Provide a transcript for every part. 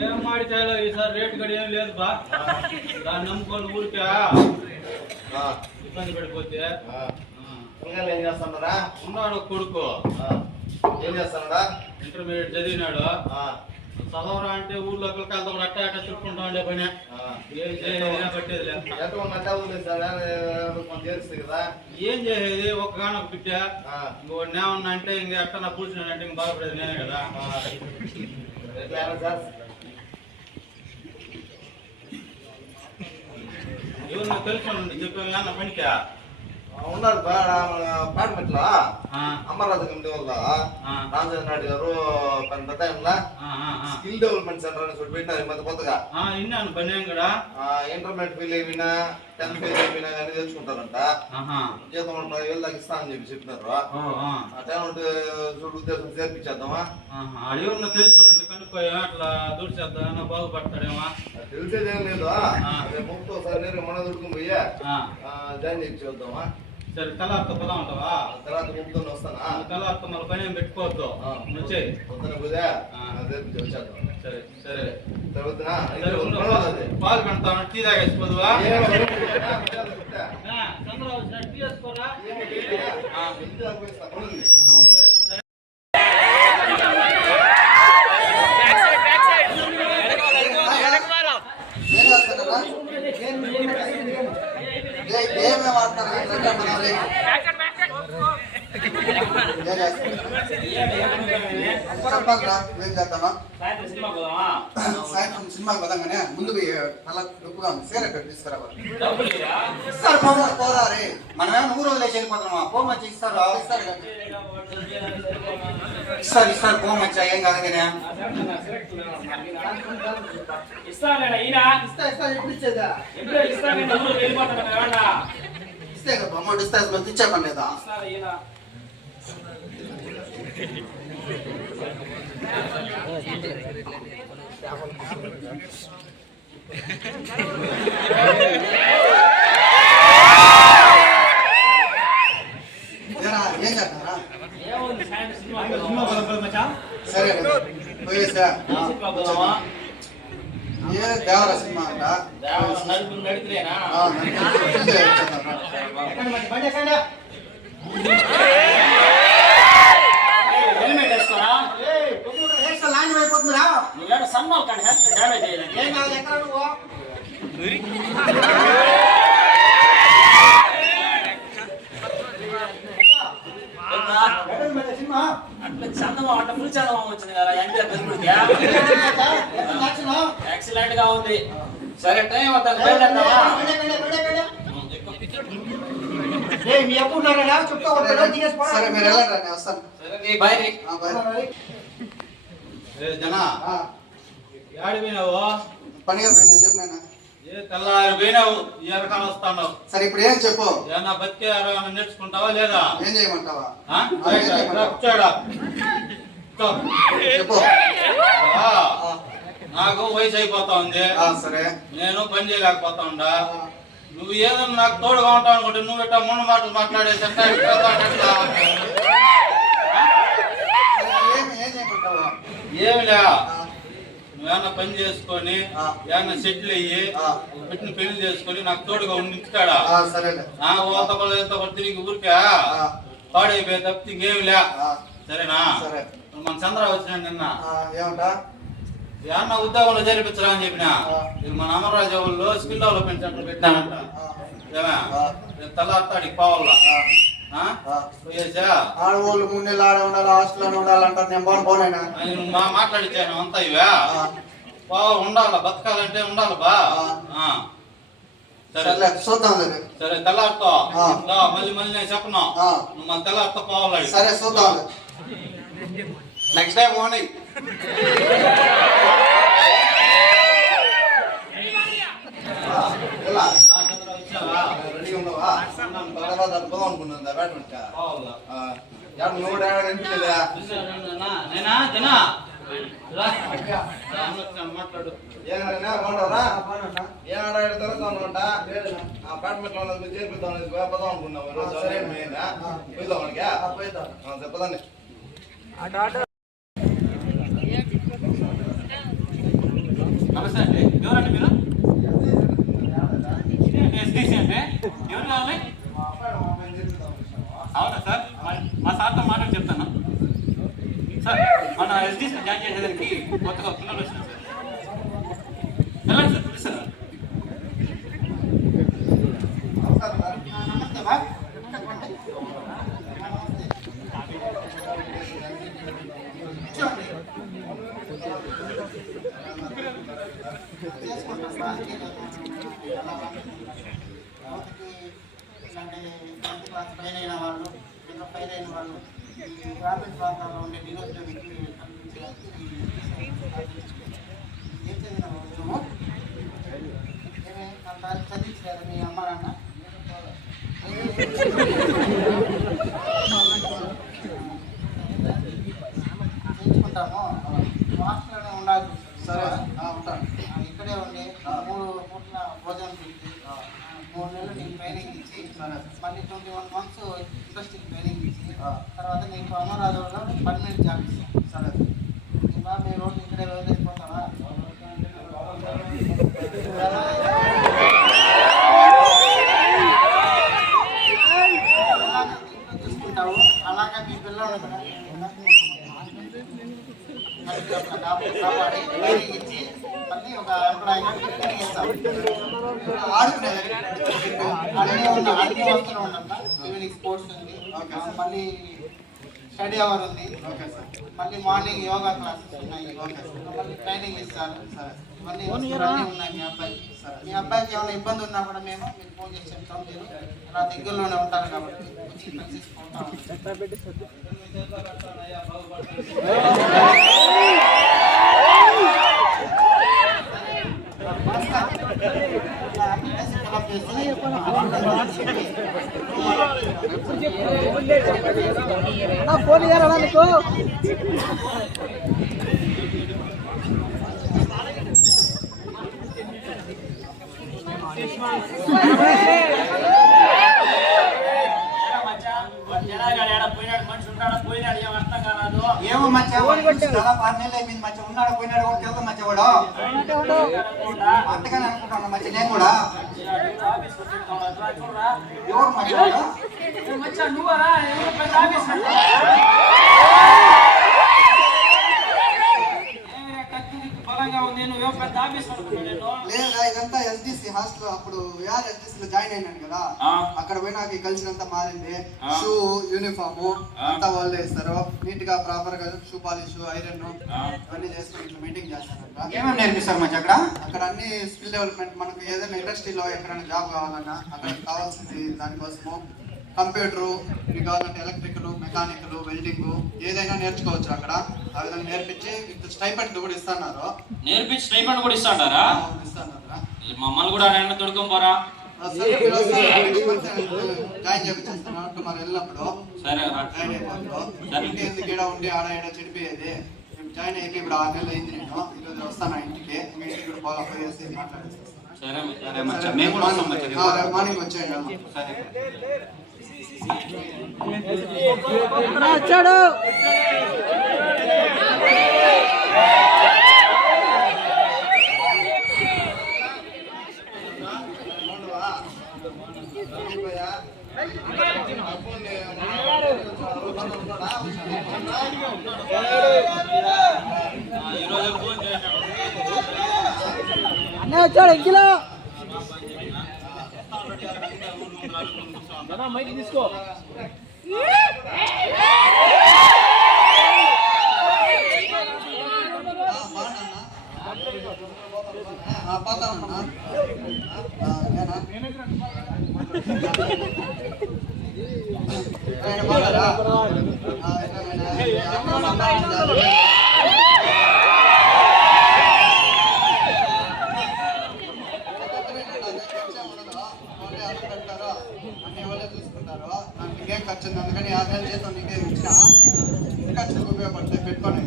ఏం మాడికాయలో ఈసారి రేటు కూడా ఏం లేదు బా. దాన్ని నమ్ముకొని ఊరికే ఇబ్బంది పడిపోతే ఏం చేస్తున్నారా? ఉన్నాడు కొడుకు. ఏం చేస్తున్నాడా? ఇంటర్మీడియట్ చదివినాడు. చదవరా అంటే ఊర్లో పిల్లకాయలతో అట్ట అట్ట చుట్టుకుంటా ఉండే పని. ఏం చేయాలి పట్టేది కదా. ఏం చేసేది ఒక్కగానొక బిడ్డ. ఇంకోటి ఏమన్నా అంటే ఇంక ఎట్ట నా పూసినాడంటే ఇంక బాధపడేది నేనే కదా. ఎవరు నాకు తెలుసు చెప్పాను అన్న పనికా ఉన్నారు పాటమెట్లో అమర్రాజు కమిటీ వల్ల రామచంద్ర నాయుడు గారు పెద్ద స్కిల్ డెవలప్మెంట్ సెంటర్ అని చెప్పి పెట్టినారు మధ్య కొత్తగా. విన్నాను పని కూడా ఇంటర్మీడియట్ ఫెయిల్ అయిపోయినా 10th ఫెయిల్ అయిపోయినా కానీ తెచ్చుకుంటారంట. జీతం 10,000 దాకా ఇస్తా అని చెప్పినారు. ఆ టైం ఉద్దేశం చేర్పించేద్దామా? ఎవరన్నా తెలుసు కనుక్కోయా అట్లా దూర్చేద్దామన్నా బాగుపడతాడేమా? తెలిసేదేం లేదు. ముక్తో ఒకసారి మన దొరుకుని పోయి జాయిన్ చేయించేద్దామా? సరే తలార్తో పదా ఉంటావా? తర్వాత ముక్తో వస్తానా? తలార్తో మళ్ళీ పని ఏం పెట్టుకోవద్దు. వచ్చే పొద్దున పోతే వచ్చేద్దాం. సరే సరే పాలు పెడతాను. టీ తాగేసిపోదువా? చంద్రబాబు టీ వేసుకోరా? సాయంత్రం సినిమాకి పోదాగానే ముందు అలా దుప్పుగా ఉంది. సీర తీసుకురావాలి. పోదారే మనమేమో 100 రోజులు వెళ్ళిపోతున్నామా? పోమచ్చి ఇస్తారు ఇస్తారు ఇస్తారు పోమచ్చా ఏం కాదు కానీ ఇస్తే అమౌంట్ ఇస్తే ఇచ్చామని లేదా? ఏం చేస్తారా? సరే పోయేసా ఏ దేవరా సినిమా అంట అయిపోతుందిరా. సన్మాల్ కానీ డ్యామేజ్ అయ్యేది ఏం కాదు. ఎక్కడ నువ్వు చందమా అంటే ఫుల్ చందమా వచ్చింది కదా. ఎక్సలెంట్ గా ఉంది. సరే టైం అవుతుంది. సరే మీరు వెళ్ళండి వస్తాను. జనా ఏడు పోయినావు? పనిగా చెప్పినా ఏ తెల్లారి పోయినావు ఈ రకాలు వస్తాను. సరే ఇప్పుడు ఏం చెప్పు? ఏమన్నా బతికే నేర్చుకుంటావా లేదా? ఏం చేయమంటావా? చెప్పు. నాకు వయసు అయిపోతా ఉంది. సరే నేను పని చేయలేకపోతా ఉండా. నువ్వు ఏదన్నా నాకు తోడుగా ఉంటావు అనుకుంటే నువ్వు ఇట్లా 3 మాటలు మాట్లాడేసి ఏమిలే. నువ్వేమన్నా పని చేసుకొని ఏమన్నా సెటిల్ అయ్యి పెట్టిన పెళ్లి చేసుకొని నాకు తోడుగా ఉండిస్తాడా? ఓత తిరిగి ఊరికే పాడైపోయి తప్పితే ఇంకేమిలే. సరేనా? మన చంద్ర వచ్చినా నిన్న ఏమన్నా ఉద్యోగంలో జరిపించరా అని చెప్పినా. మన అమర్రాజు వాళ్ళు స్కిల్ డెవలప్మెంట్ సెంటర్ పెట్టానంట. తలాడికి పోవాలా? ఆడవాళ్ళు 3 నెలలు ఆడ ఉండాలి, హాస్టల్లో ఉండాలంటారు. నేను పోనైనా మాట్లాడిచ్చాను అంతా ఇవే ఉండాలా. బతకాలంటే ఉండాలి బా. సరే చూద్దాం. సరే తెల్లారితో మళ్ళీ నేను చెప్పను. నువ్వు మన తెల్లారితో పోవాలి. సరే చూద్దాం. నెక్స్ట్ టైం మార్నింగ్ రెడీ ఉండవా? పోదాం అనుకున్నాను బ్యాడ్మింట. మాట్లాడు. ఏమన్నా బాగుంటారా? ఏమన్నా బ్యాడ్మింటన్ చేర్పిద్దాం పోదాం అనుకున్నాం. పోయిదాం మనకి చెప్పదండి. నమస్తే అండి, ఎవరండి మీరు? ఎస్డిసి అంటే ఎవరు కావాలి? అవునా సార్, మా సార్తో మాట్లాడి చెప్తాను సార్. మన ఎస్డిసి జాయిన్ చేసేదానికి కొత్తగా పిల్లలు వచ్చినారు సార్. వెళ్ళండి సార్, పిలుస్తారా? ఫైన్ అయిన వాళ్ళు, ఫైన్ అయిన వాళ్ళు ఈ గ్రామీణ ప్రాంతాల్లో ఉండే నిరుద్యోగికి ఏం చదివిన మేము ఏమే అంత చదివించలేదు మీ అమ్మ నాన్న. చేయించుకుంటాము, హాస్టల్లోనే ఉండాలి. సరే ఉంటాను. ఇక్కడే ఉండి 3 పూట్ల భోజనం పెట్టి 3 నెలలు నీకు ట్రైనింగ్ ఇచ్చి మళ్ళీ 21 months ఇండస్ట్రీ ట్రైనింగ్ ఇచ్చి తర్వాత నీకు అమరావతిలో పర్మనెంట్ జాబ్ ఇస్తాం. సరే ఇంకా మీ రోడ్డు ఇక్కడే వదిలేసిపోతావా? చూసుకుంటావు, అలాగే మీ పిల్లలు కాపాడి ట్రైనింగ్ ఇచ్చి మళ్ళీ ఒక ఎంప్లాయీగా ట్రైనింగ్ ఇస్తాం. ఆడుకునేది అన్నీ వస్తూనే ఉండమ్మా. ఈవినింగ్ స్పోర్ట్స్ ఉంది, మళ్ళీ స్టడీ అవర్ ఉంది, మళ్ళీ మార్నింగ్ యోగా క్లాసెస్ ఉన్నాయి, మళ్ళీ ట్రైనింగ్ ఇస్తారు. ఇవన్నీ వస్తువులన్నీ ఉన్నాయి మీ అబ్బాయికి. మీ అబ్బాయికి ఏమైనా ఇబ్బంది ఉన్నా కూడా మేము మీకు ఫోన్ చేసి చెప్తాం. మీరు అలా దగ్గరలోనే ఉంటారు కాబట్టి వచ్చి కలిసి ఉంటాం. ఫోన్ ఇయ్యారా నీకు? ఏమో మచ్చా 6 నెలలు అయిపోయింది మచ్చా. ఉన్నాడు పోయినాడు కూడా తెలుసు మచ్చా. కూడా అంతగానే అనుకుంటాను మచ్చా. నేను కూడా ఎవరు మచ్చా? నువ్వరా? లేదా ఇదంతా ఎస్డిసి హాస్టల్. అప్పుడు ఎస్డిసి లో జాయిన్ అయినాను కదా, అక్కడ పోయినాక కల్చర్ అంతా మారింది. షూ యూనిఫామ్ అంతా వాళ్ళే ఇస్తారు. నీట్ గా ప్రాపర్ గా షూ పాలిష్ ఐరన్ ఇవన్నీ చేసుకుని ఇట్లా మెయింటైన్ చేస్తారంట. ఏమేమి నేర్పిస్తారు మచ్చా అక్కడ అన్ని స్కిల్ డెవలప్మెంట్. మనకు ఏదైనా ఇండస్ట్రీలో ఎక్కడైనా జాబ్ కావాలన్నా అక్కడ కావాల్సింది దానికోసము కంప్యూటరు, మీకు కావాలంటే ఎలక్ట్రికల్, మెకానికల్, వెల్డింగ్ ఏదైనా నేర్చుకోవచ్చు అక్కడ. ఆ విధంగా నేర్పించి స్టైపెండ్ కూడా ఇస్తున్నారు. నేర్పించి స్టైపెండ్ కూడా ఇస్తాడారా? మమ్మల్ని కూడా ఆయన తొడుకొని పోరా. జాయిన్ చేపిస్తున్నాను మరి వెళ్ళినప్పుడు. సరే జాయిన్ అయిపోతాడు. ఇంటి ఎందుకు ఈడ ఉండి ఆడ ఈడ చెడిపోయేది. జాయిన్ అయిపోయి ఇప్పుడు 6 నెలలు అయింది. నేను ఈరోజు వస్తాను ఇంటికి. మీ ఇంటికి కూడా బాగా పోయేసి మాట్లాడేస్తాను. సరే మేము కూడా వస్తాం. మార్నింగ్ వచ్చేయండి. సరే వచ్చాడు. వచ్చాడు ఇంకిలో మైకి తీసుకో. అన్ని వాళ్ళే చూసుకుంటారు. నాకు ఇంకేం ఖర్చు ఉంది, అందుకని 5 నెలలు చేస్తాను. నీకే ఇచ్చిన ఖర్చులకు ఉపయోగపడతాయి. పెట్టుకోండి.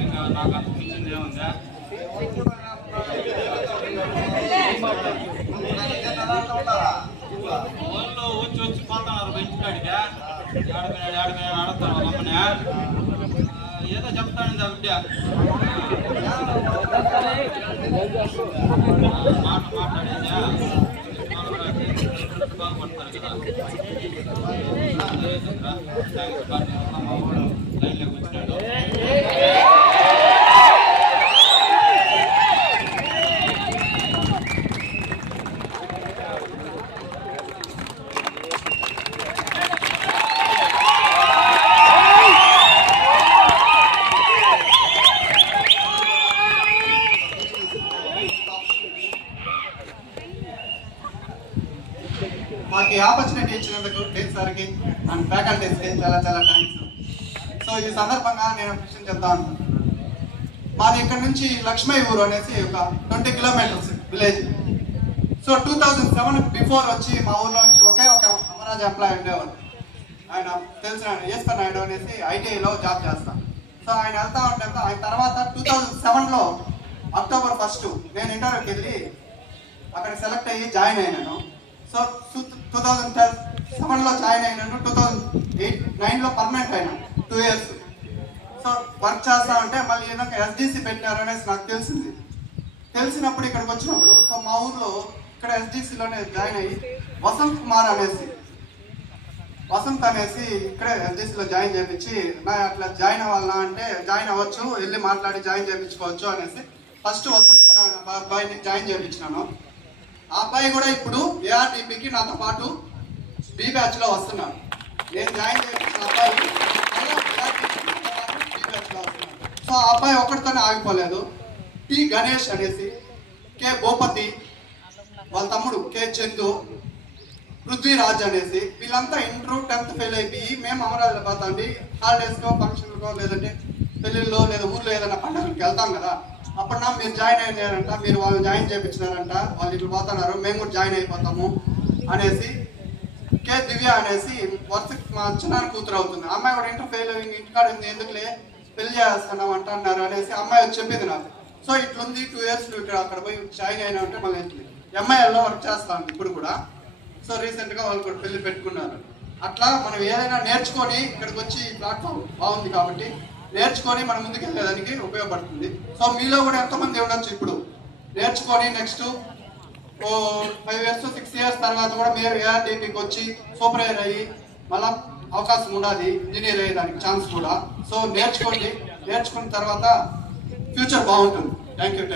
ఇంకా నాకు అంత మించింది ఏముందా ఊళ్ళో వచ్చి పోతున్నారు బెంచ్ కాడిగా ఆడిపోయినాడు ఆడుతాను మమ్మల్ని ఏదో చెప్తాను ఆ బిడ్డ మాట్లాడేదా బాగుపడతారు కదా మా వాడు లైన్లోకి వచ్చినాడు మాకు ఈ ఆపర్చునిటీ ఇచ్చినందుకు డేట్ సార్కి అండ్ ఫ్యాకల్టీస్కి చాలా చాలా థ్యాంక్స్. సో ఈ సందర్భంగా నేను క్వశ్చన్ చెప్తాను. మాది ఇక్కడ నుంచి లక్ష్మీ ఊరు అనేసి ఒక 20 కిలోమీటర్స్ విలేజ్. సో 2007 బిఫోర్ వచ్చి మా ఊర్లో నుంచి ఒకే ఒక అమరాజ్ ఎంప్లాయ్ ఉండేవాడు. ఆయన తెలిసిన ఈశ్వర్ నాయుడు అనేసి ఐటీఐలో జాబ్ చేస్తాను. సో ఆయన వెళ్తా ఉంటే ఆయన తర్వాత 2007లో అక్టోబర్ 1 నేను ఇంటర్వ్యూకి వెళ్ళి అక్కడ సెలెక్ట్ అయ్యి జాయిన్ అయినాను. సో 2007లో జాయిన్ అయినాను. 2008-9లో పర్మనెంట్ అయినా 2 years. సో వర్క్ చేస్తా ఉంటే మళ్ళీ నాకు ఎస్డిసి పెట్టారు అనేసి నాకు తెలిసింది. తెలిసినప్పుడు ఇక్కడికి వచ్చినప్పుడు సో మా ఊర్లో ఇక్కడ ఎస్డిసిలోనే జాయిన్ అయ్యి వసంత్ అనేసి ఇక్కడే ఎస్డిసిలో జాయిన్ చేయించి నా అట్లా జాయిన్ అవ్వాలన్నా అంటే జాయిన్ అవ్వచ్చు, వెళ్ళి మాట్లాడి జాయిన్ చేయించుకోవచ్చు అనేసి ఫస్ట్ వసంత్ అబ్బాయిని జాయిన్ చేయించినాను. ఆ అబ్బాయి కూడా ఇప్పుడు ఏఆర్టీపీకి నాతో పాటు బి బ్యాచ్లో వస్తున్నాడు. నేను జాయిన్ చేయించిన అబ్బాయి బి బ్యాచ్లో వస్తున్నాడు. సో ఆ అబ్బాయి ఒక్కడితోనే ఆగిపోలేదు. టి గణేష్ అనేసి, కె భూపతి, వాళ్ళ తమ్ముడు కె చందు, పృథ్వీరాజ్ అనేసి వీళ్ళంతా ఇంటర్ 10th ఫెయిల్ అయిపోయి మేము అమరావతి పోతాండి హాలిడేస్కో ఫంక్షన్కో లేదంటే పెళ్ళిళ్ళలో లేదా ఊర్లో ఏదైనా పండుగలకి వెళ్తాం కదా, అప్పుడు మీరు జాయిన్ అయినారంట, మీరు వాళ్ళు జాయిన్ చేయించినారంట, వాళ్ళు ఇప్పుడు పోతున్నారు, మేము కూడా జాయిన్ అయిపోతాము అనేసి కే దివ్య అనేసి వరుసకి మా చిన్న కూతురు అవుతుంది. అమ్మాయి కూడా ఇంటర్ ఫెయిల్ అయ్యి ఇంటికాడ ఉంది, ఎందుకులే పెళ్లి చేస్తున్నాం అంటున్నారు అనేసి అమ్మాయి వచ్చి చెప్పింది నాకు. సో ఇట్లుంది 2 years ఇక్కడ అక్కడ పోయి జాయిన్ అయినా ఉంటే మళ్ళీ ఎంఐఎల్లో వర్క్ చేస్తాను ఇప్పుడు కూడా. సో రీసెంట్గా వాళ్ళు కూడా పెళ్లి పెట్టుకున్నారు. అట్లా మనం ఏదైనా నేర్చుకొని ఇక్కడికి వచ్చి ప్లాట్ఫామ్ బాగుంది కాబట్టి నేర్చుకొని మనం ముందుకు వెళ్ళేదానికి ఉపయోగపడుతుంది. సో మీలో కూడా ఎంతమంది ఉండొచ్చు ఇప్పుడు నేర్చుకొని నెక్స్ట్ 5 years 6 years తర్వాత కూడా మీరు ఏఆర్టీపీకి వచ్చి సూపర్వైజర్ అయ్యి మళ్ళీ అవకాశం ఉండాలి, ఇంజనీర్ అయ్యేదానికి ఛాన్స్ కూడా. సో నేర్చుకున్న తర్వాత ఫ్యూచర్ బాగుంటుంది. Thank you.